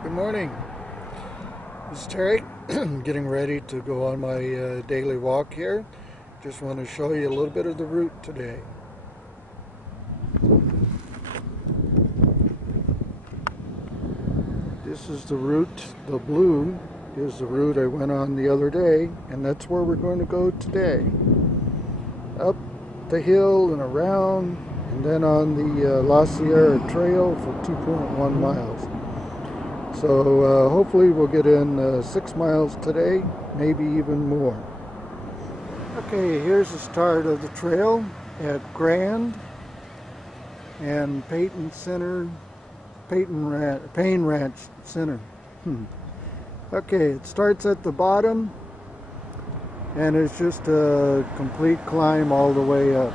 Good morning. This is Terry, getting ready to go on my daily walk here. Just want to show you a little bit of the route today. This is the route, the blue is the route I went on the other day, and that's where we're going to go today. Up the hill and around, and then on the La Sierra Trail for 2.1 miles. So hopefully we'll get in 6 miles today, maybe even more. Okay, here's the start of the trail at Grand and Payne Ranch Center. Okay, it starts at the bottom and it's just a complete climb all the way up.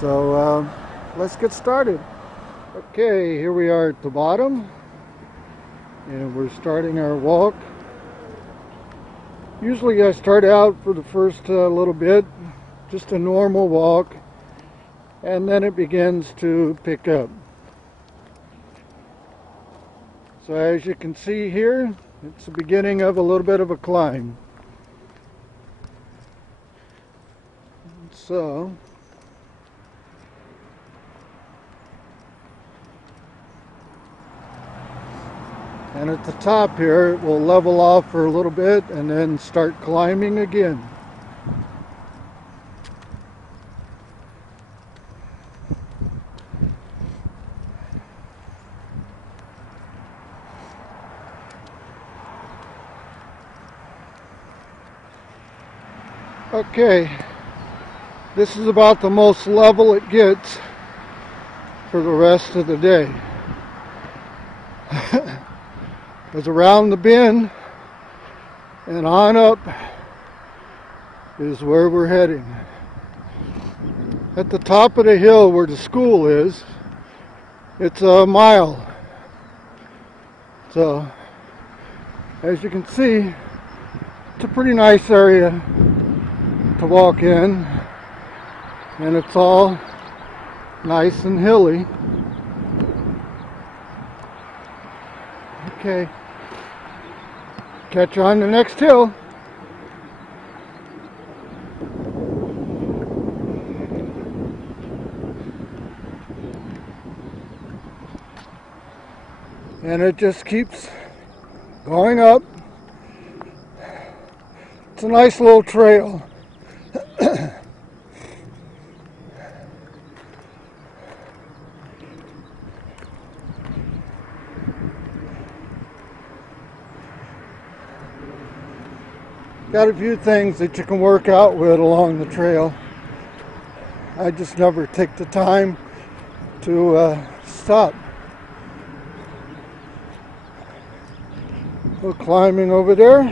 So let's get started. Okay, here we are at the bottom. And we're starting our walk. Usually I start out for the first little bit, just a normal walk, and then it begins to pick up. So as you can see here, it's the beginning of a little bit of a climb. So and at the top here, it will level off for a little bit and then start climbing again. Okay, this is about the most level it gets for the rest of the day. Because around the bend and on up is where we're heading. At the top of the hill where the school is, it's a mile. So, as you can see, it's a pretty nice area to walk in, and it's all nice and hilly. Okay, catch you on the next hill. And it just keeps going up. It's a nice little trail. Got a few things that you can work out with along the trail. I just never take the time to stop. We're climbing over there.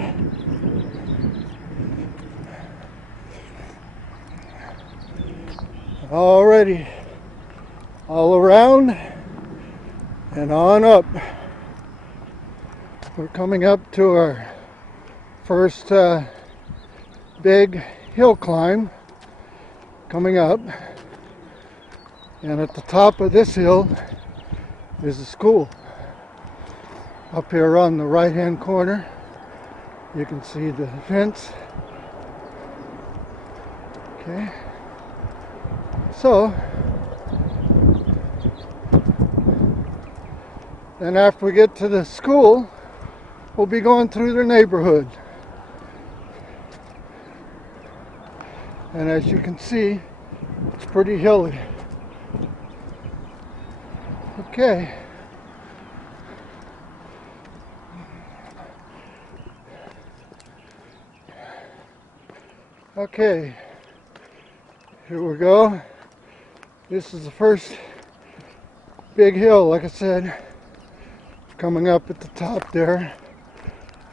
Alrighty, all around and on up. We're coming up to our first big hill climb coming up, and at the top of this hill is the school. Up here on the right hand corner you can see the fence. Okay, so then after we get to the school, we'll be going through the neighborhood. And as you can see, it's pretty hilly. Okay. Okay. Here we go. This is the first big hill, like I said, coming up at the top there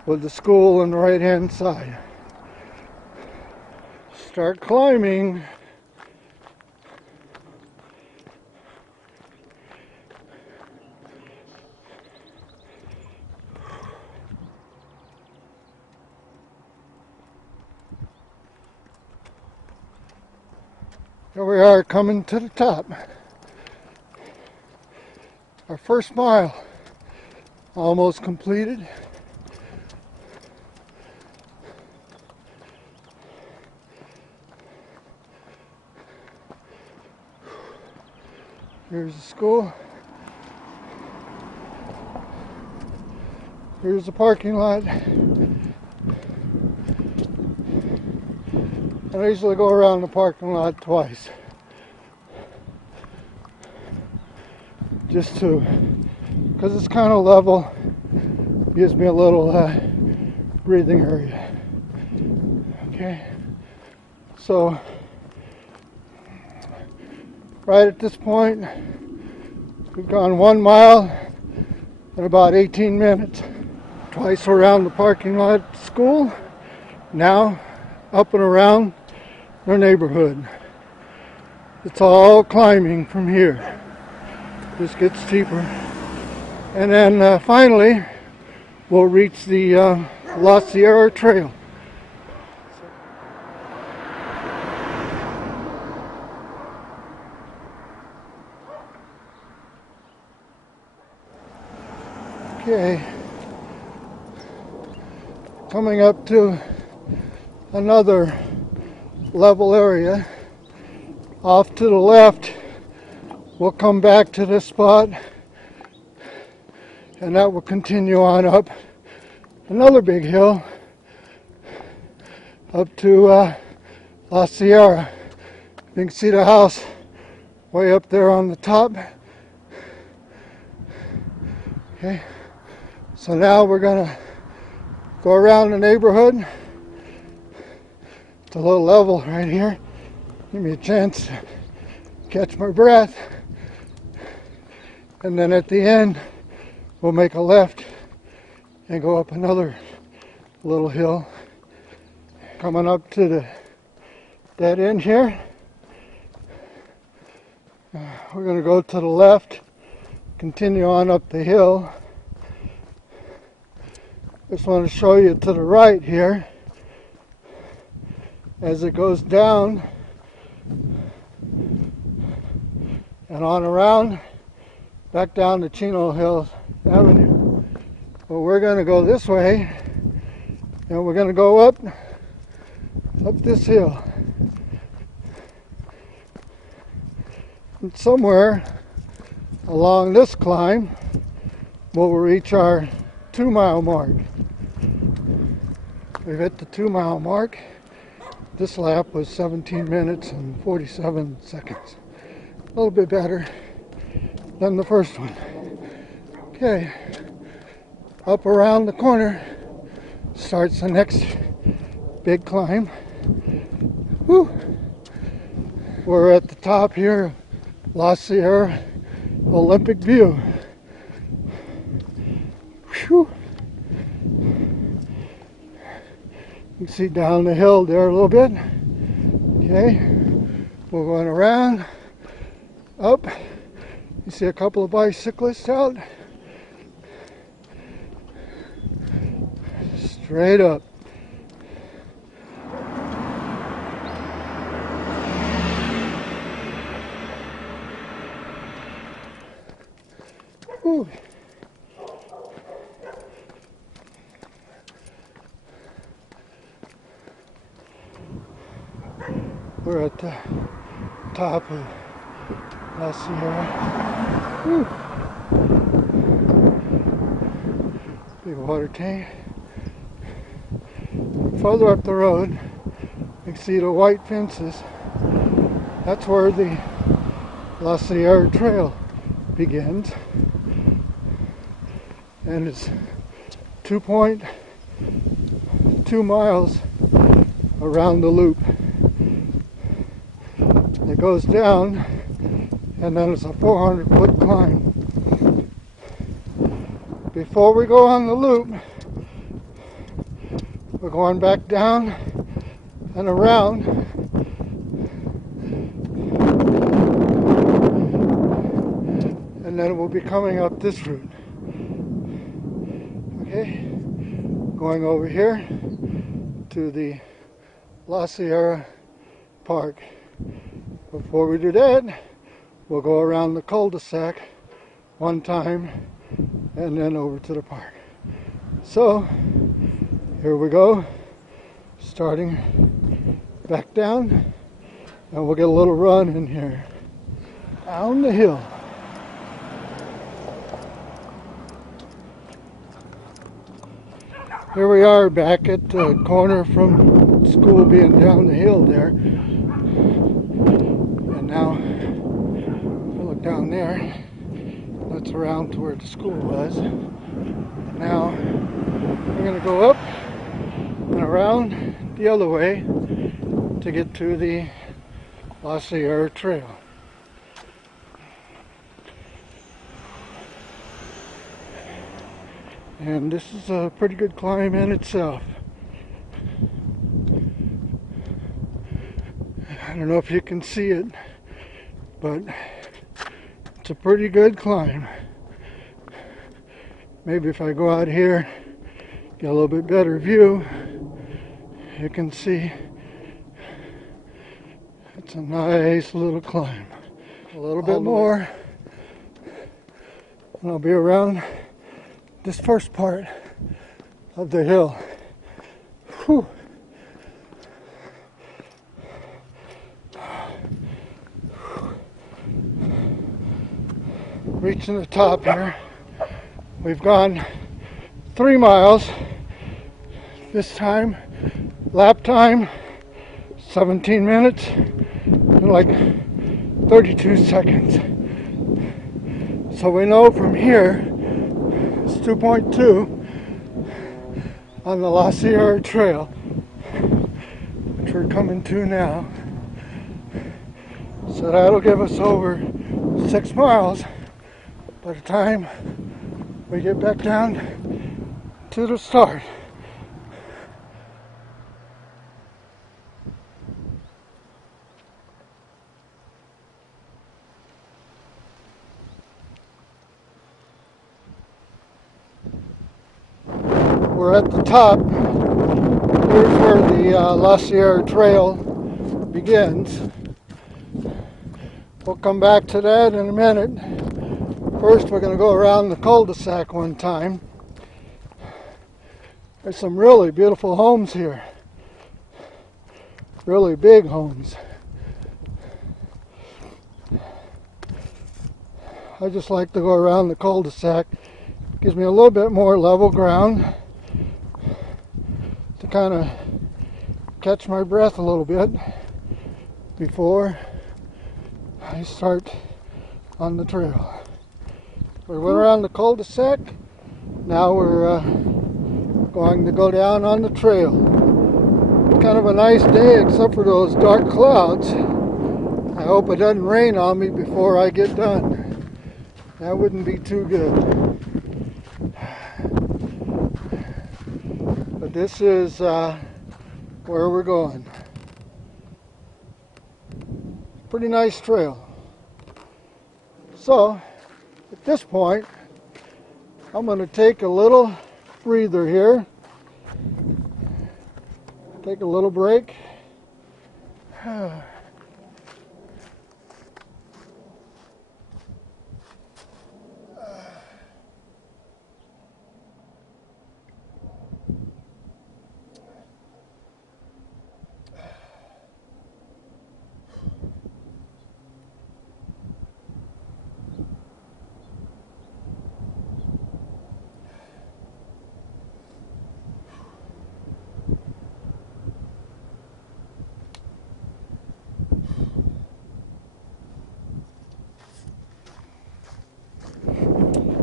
with the school on the right hand side. Start climbing. Here we are coming to the top. Our first mile. Almost completed. Here's the school. Here's the parking lot. And I usually go around the parking lot twice. Just to, because it's kind of level, gives me a little breathing area. Okay, so right at this point, we've gone 1 mile in about 18 minutes. Twice around the parking lot at the school. Now up and around their neighborhood. It's all climbing from here. Just gets steeper. And then finally, we'll reach the La Sierra Trail. Okay, coming up to another level area. Off to the left, we'll come back to this spot, and that will continue on up another big hill up to La Sierra. You can see the house way up there on the top. Okay, so now we're gonna go around the neighborhood. It's a little level right here. Give me a chance to catch my breath. And then at the end, we'll make a left and go up another little hill. Coming up to the dead end here. We're going to go to the left, continue on up the hill. Just want to show you to the right here. As it goes down and on around, back down to Chino Hills Avenue. Well, we're going to go this way, and we're going to go up this hill. And somewhere along this climb, we'll reach our 2-mile mark. We've hit the 2-mile mark. This lap was 17 minutes and 47 seconds. A little bit better than the first one. Okay, up around the corner starts the next big climb. Whew. We're at the top here, La Sierra Olympic View. Whew. You can see down the hill there a little bit. Okay, we're going around, up. You see a couple of bicyclists out. Straight up. Whew. We're at the top of La Sierra. Whew. Big water tank. Further up the road, you can see the white fences. That's where the La Sierra Trail begins. And it's 2.2 miles around the loop. It goes down, and then it's a 400-foot climb. Before we go on the loop, we're going back down and around. And then we'll be coming up this route. Okay, going over here to the La Sierra Park. Before we do that, we'll go around the cul-de-sac one time and then over to the park. So here we go, starting back down, and we'll get a little run in here down the hill. Here we are back at the corner from school being down the hill there. And now, if you look down there, that's around to where the school was. Now, we're going to go up and around the other way to get to the La Sierra Trail. And this is a pretty good climb in itself. I don't know if you can see it, but it's a pretty good climb. Maybe if I go out here, get a little bit better view, you can see it's a nice little climb. A little bit more, and I'll be around this first part of the hill. Whew. Reaching the top here. We've gone 3 miles. This time, lap time, 17 minutes and like 32 seconds. So we know from here, it's 2.2 on the La Sierra Trail, which we're coming to now. So that'll give us over 6 miles by the time we get back down to the start. We're at the top. Here's where the La Sierra Trail begins. We'll come back to that in a minute. First, we're going to go around the cul-de-sac one time. There's some really beautiful homes here. Really big homes. I just like to go around the cul-de-sac. Gives me a little bit more level ground to kind of catch my breath a little bit before I start on the trail. We went around the cul-de-sac. Now we're going to go down on the trail. Kind of a nice day except for those dark clouds. I hope it doesn't rain on me before I get done. That wouldn't be too good. But this is where we're going. Pretty nice trail. So, at this point, I'm going to take a little breather here. Take a little break.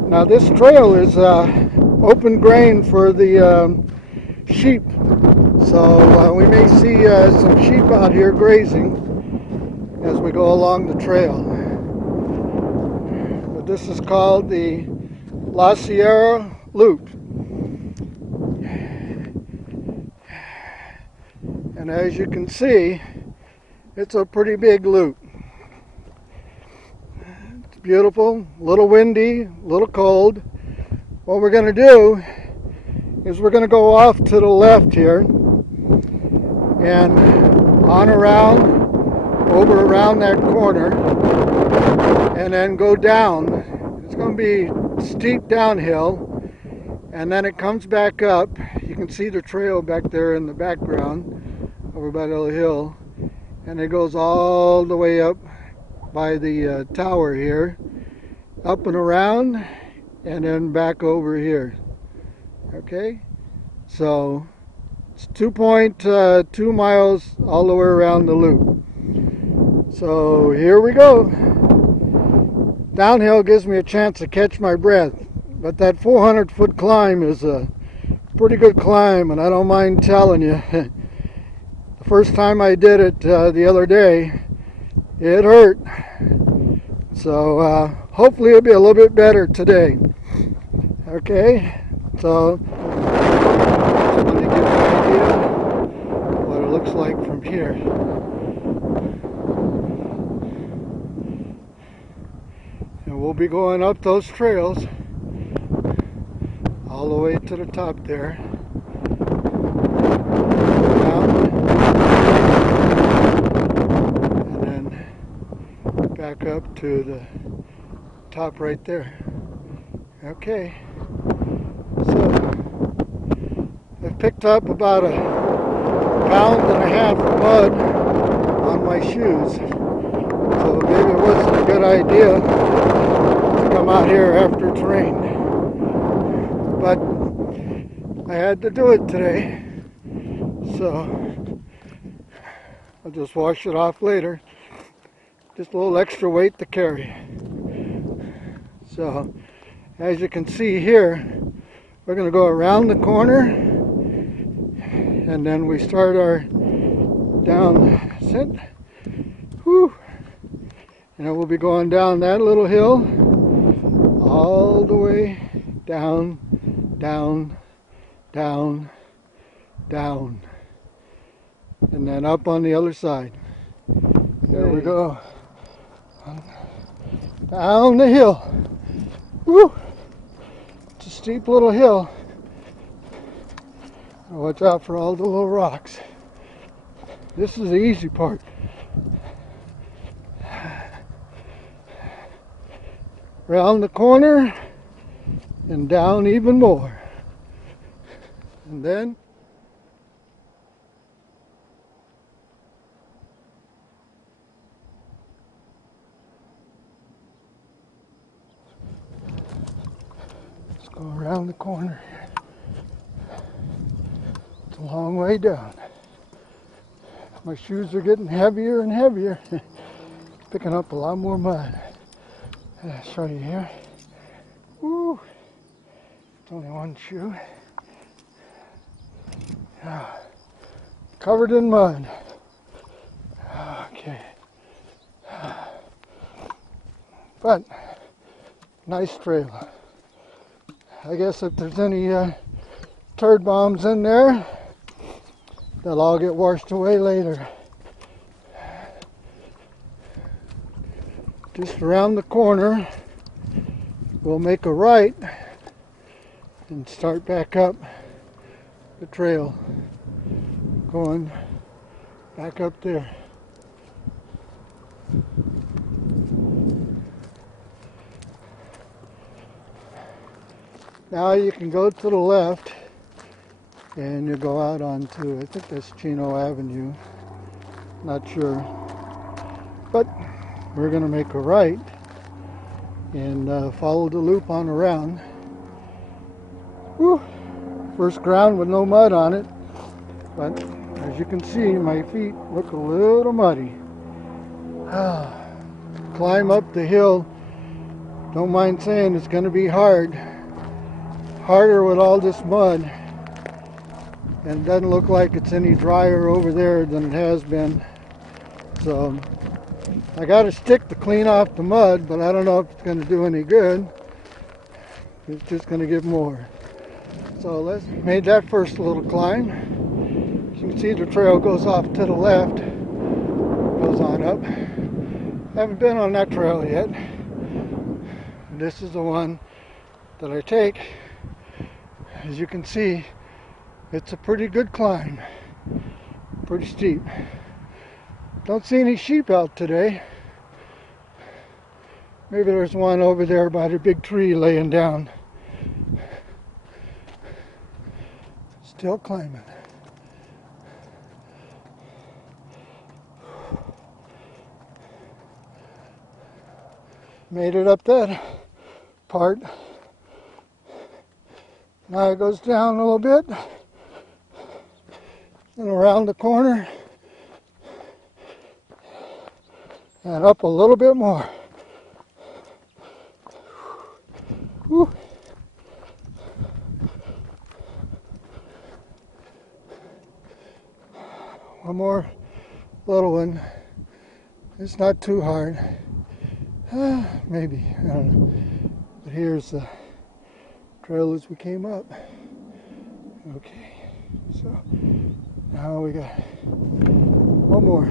Now this trail is open grain for the sheep, so we may see some sheep out here grazing as we go along the trail. But this is called the La Sierra Loop. And as you can see, it's a pretty big loop. Beautiful, a little windy, a little cold. What we're going to do is we're going to go off to the left here and on around, over around that corner, and then go down. It's going to be steep downhill, and then it comes back up. You can see the trail back there in the background over by the hill, and it goes all the way up by the tower here, up and around, and then back over here. Okay, so it's 2.2 miles all the way around the loop. So here we go. Downhill gives me a chance to catch my breath, but that 400-foot climb is a pretty good climb, and I don't mind telling you. The first time I did it the other day, it hurt. So hopefully it'll be a little bit better today. Okay, so let me give you an idea what it looks like from here. And we'll be going up those trails all the way to the top there. And then back up to the top right there. Okay, so I've picked up about 1.5 pounds of mud on my shoes. So maybe it wasn't a good idea to come out here after it's rained. But I had to do it today. So I'll just wash it off later. Just a little extra weight to carry. So as you can see here, we're going to go around the corner, and then we start our down descent. Whew. And then we'll be going down that little hill all the way down, down, down, down, and then up on the other side. There we go. Down the hill. Woo! It's a steep little hill. Watch out for all the little rocks. This is the easy part. Around the corner and down even more. And then let's go around the corner here. It's a long way down. My shoes are getting heavier and heavier. Picking up a lot more mud. I'll show you here. Woo! It's only one shoe. Covered in mud. Okay. But nice trail. I guess if there's any turd bombs in there, they'll all get washed away later. Just around the corner, we'll make a right and start back up the trail, going back up there. Now you can go to the left and you go out onto, I think that's Chino Avenue, not sure, but we're going to make a right and follow the loop on around. Whew. First ground with no mud on it, but as you can see, my feet look a little muddy. Climb up the hill, don't mind saying it's going to be hard. Harder with all this mud, and it doesn't look like it's any drier over there than it has been. So I got a stick to clean off the mud, but I don't know if it's going to do any good. It's just going to give more. So let's made that first little climb. As you can see, the trail goes off to the left, goes on up. Haven't been on that trail yet. This is the one that I take. As you can see, it's a pretty good climb, pretty steep. Don't see any sheep out today. Maybe there's one over there by the big tree laying down. Still climbing. Made it up that part. Now it goes down a little bit and around the corner and up a little bit more. Whew. One more little one. It's not too hard. Maybe, I don't know. But here's the trail as we came up. Okay, so now we got one more.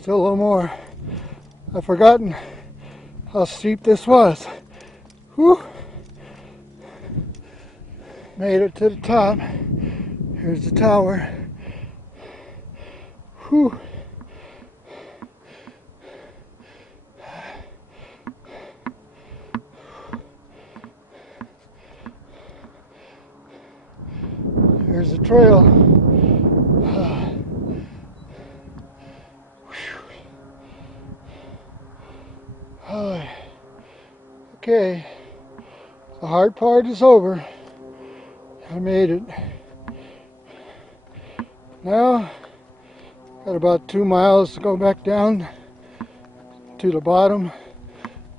Still a little more. I've forgotten how steep this was. Whew. Made it to the top. Here's the tower. Whew. Here's the trail. Okay, the hard part is over. I made it. Now, got about 2 miles to go back down to the bottom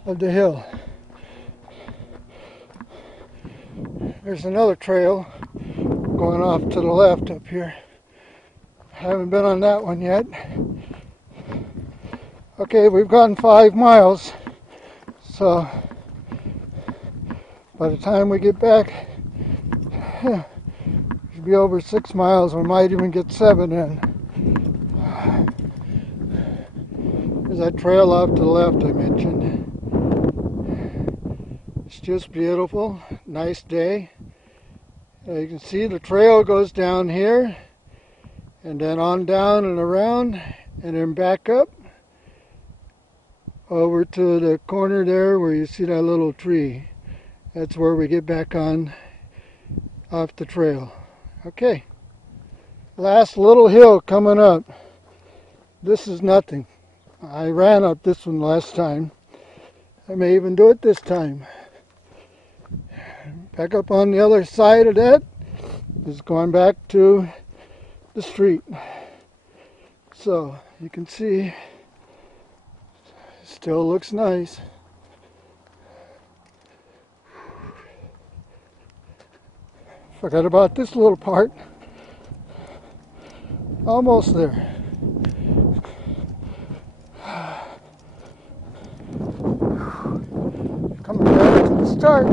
of the hill. There's another trail going off to the left up here. Haven't been on that one yet. Okay, we've gone 5 miles, so by the time we get back, it should be over 6 miles. We might even get 7 in. There's that trail off to the left I mentioned. It's just beautiful. Nice day. You can see the trail goes down here and then on down and around and then back up over to the corner there where you see that little tree. That's where we get back on off the trail. Okay, last little hill coming up. This is nothing. I ran up this one last time. I may even do it this time. Back up on the other side of that is going back to the street. So you can see it still looks nice. Forgot about this little part. Almost there. Coming back to the start.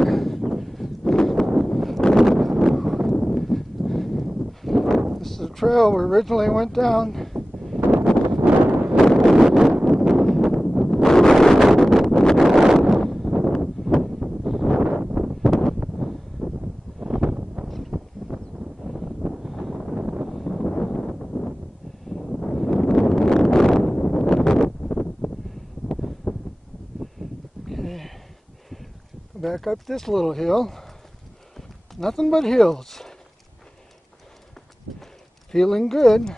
This is the trail we originally went down. Back up this little hill. Nothing but hills. Feeling good.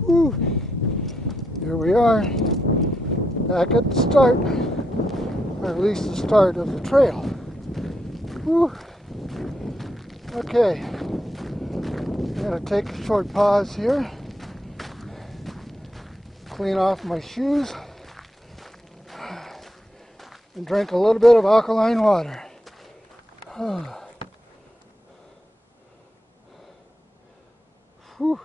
Whew. Here we are. Back at the start. Or at least the start of the trail. Whew. Okay, I'm going to take a short pause here, clean off my shoes, and drink a little bit of alkaline water. Whew.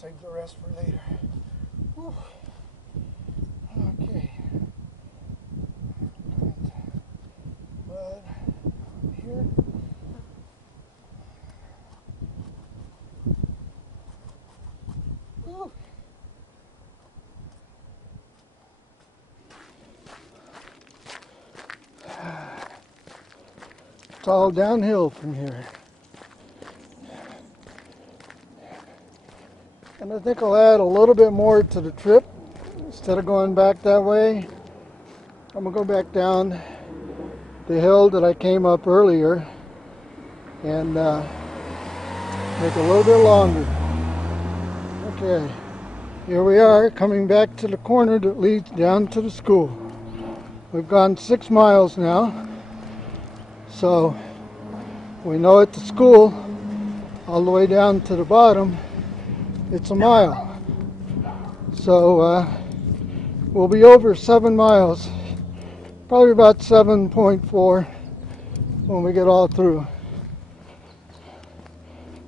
save the rest for later. Whew. Okay. But here. Whew. It's all downhill from here. And I think I'll add a little bit more to the trip. Instead of going back that way, I'm going to go back down the hill that I came up earlier and make it a little bit longer. Okay, here we are coming back to the corner that leads down to the school. We've gone 6 miles now, so we know at the school all the way down to the bottom it's a mile. So we'll be over 7 miles, probably about 7.4 when we get all through,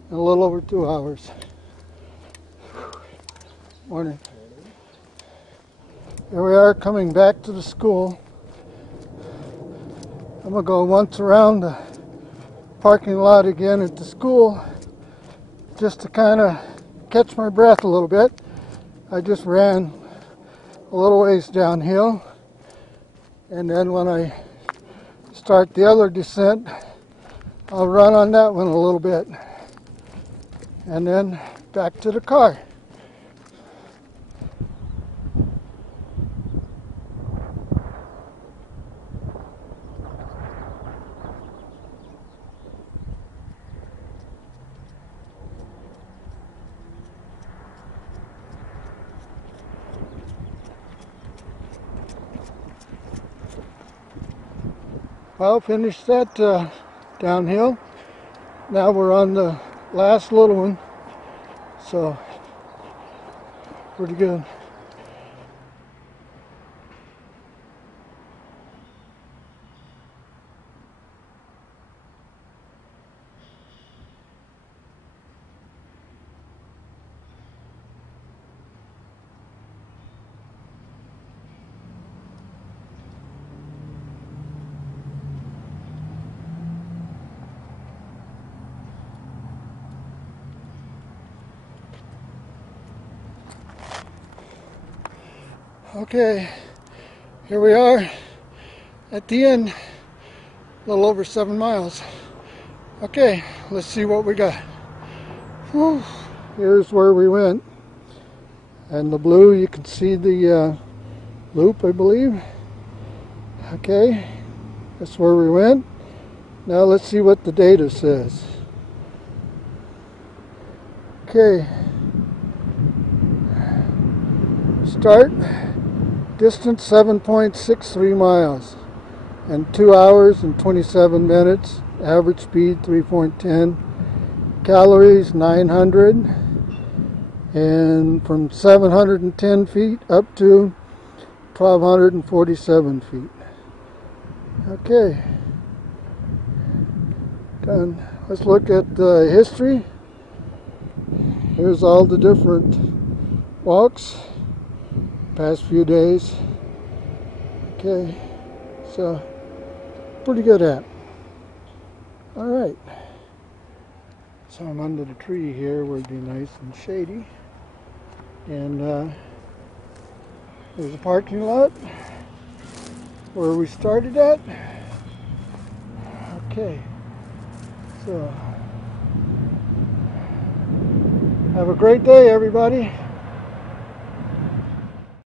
in a little over 2 hours. Morning. Here we are coming back to the school. I'm going to go once around the parking lot again at the school just to kind of catch my breath a little bit. I just ran a little ways downhill, and then when I start the other descent, I'll run on that one a little bit, and then back to the car. Well, finished that downhill. Now we're on the last little one, so pretty good. Okay, here we are at the end, a little over 7 miles. Okay, let's see what we got. Whew. Here's where we went, and the blue, you can see the loop, I believe. Okay, that's where we went. Now let's see what the data says. Okay, start. Distance 7.63 miles and 2 hours and 27 minutes. Average speed 3.10. Calories 900, and from 710 feet up to 1,247 feet. Okay, done. Let's look at the history. Here's all the different walks past few days. Okay, so pretty good app. All right, so I'm under the tree here where it'd be nice and shady, and there's a parking lot where we started at. Okay, so have a great day, everybody.